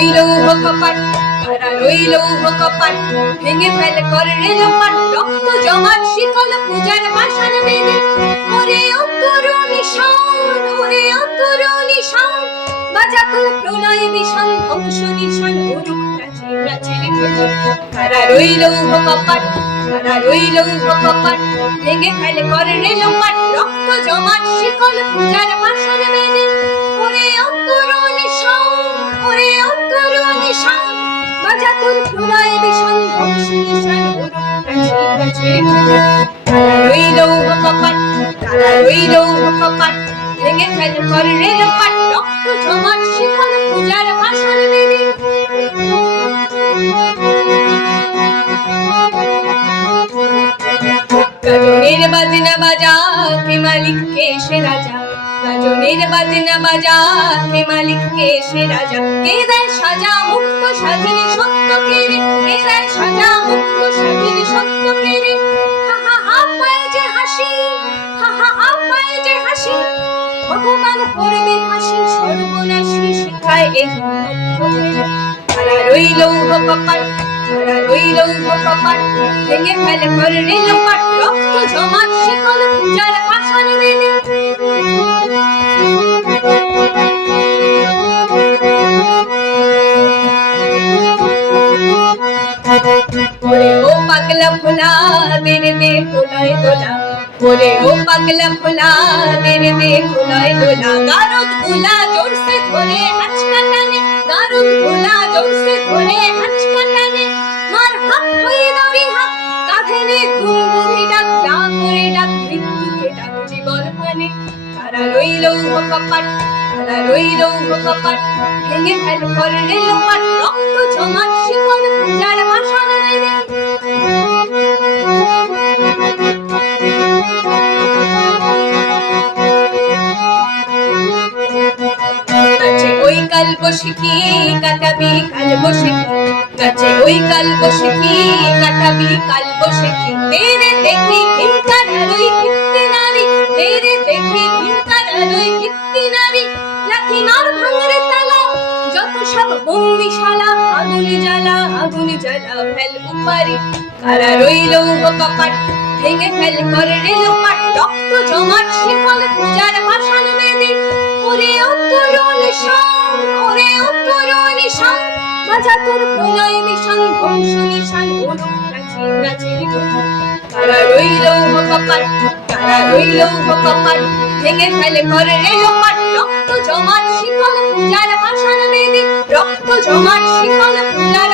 রইল কপাট, তারা রইল কপাট, ভেঙে ফেলে করে লোপাট, রক্ত জমাট শিকল পূজার পাষাণ বেদে। ওরে অন্তর নিশান, ওরে অন্তর নিশান, বাজাতো প্রলয় বিষণ ধ্বংস নিশান, অরূপ প্রাচীর প্রাচীর ভেতর। তারা রইল কপাট, তারা রইল কপাট, ভেঙে ফেলে করে লোপাট, রক্ত জমাট শিকল পূজার পাষাণ বেদে। ওরে অন্তর নিশান, ওরে অন্তর নিশান, বাজাতো প্রলয় বিষণ ধ্বংস নিশান, অরূপ প্রাচীর প্রাচীর ভেতর। তারা রইল কপাট, তারা রইল কপাট, ভেঙে ফেলে করে লোপাট, রক্ত জমাট শিকল পূজার পাষাণ বেদে। গাজনের বাজনা বাজা, কে মালিক কে সে রাজা। গাজনের বাজনা বাজা, কে মালিক কে সে রাজা। কে দেয় সাজা মুক্ত স্বাধীন সত্য কে রে, কে দেয় সাজা মুক্ত স্বাধীন সত্য কে রে। হা হা হা পায় যে হাসি, হা হা হা পায় যে হাসি, ভগবান করবে হাসি সর্বনাশী শিখায় এই তথ্য। তারা রইল কপাট, তারা রইল কপাট, ভেঙে ফেলে করে লোপাট, রক্ত জমাট শিকল পূজার পাষাণ বেদে। ওরে ও পাগলা ভোলা দেরে দে কোলায় দোলা, ওরে ও পাগলা ভোলা দেরে দে কোলায় দোলা। গারদ গোলা জোরসে ধরে আচকা টানে, গারদ গোলা জোরসে ধরে আচকা টানে। মার হাত হয়ে দড়ি হাত, কাঁধে নে দুমদুমি ডাক, ডাক করে ডাক মৃত্যুকে ডাক জীবন মানে। তারা রইল কপাট, তারা রইল কপাট, ভেঙে ফেলে করে লোপাট, রক্ত জমাট শিকল পূজার পাষাণ বেদে। গাছে ওই কাল বসিকি কাটাবি কাল বসিকি, গাছে ওই কাল বসিকি কাটাবি কাল বসিকি। তেরে দেখি ভিক্ষার আলোয় ভিত্তি নারী, তেরে দেখি ভিক্ষার আলোয় ভিত্তি নারী। লাঠি মার ভাঙরে তালা, যত সব বন্দিশালা, আগুনে জ্বালা আগুনে জ্বালা ফেল উপারি। তারা রইল কপাট, ভেঙে ফেল করে লোপাট, রক্ত জমাট শিকল পূজার পাষাণ বেদে। ওরে অন্তর নিশান, ওরে অন্তর নিশান, বাজাতোর প্রলয় বিষণ ধ্বংস নিশান, অরূপ প্রাচীর প্রাচীর ভেতর। তারা রইল কপাট, তারা রইল কপাট, ভেঙে ফেলে করে লোপাট, রক্ত জমাট শিকল পূজার পাষাণ বেদে। রক্ত জমাট শিকল পূজার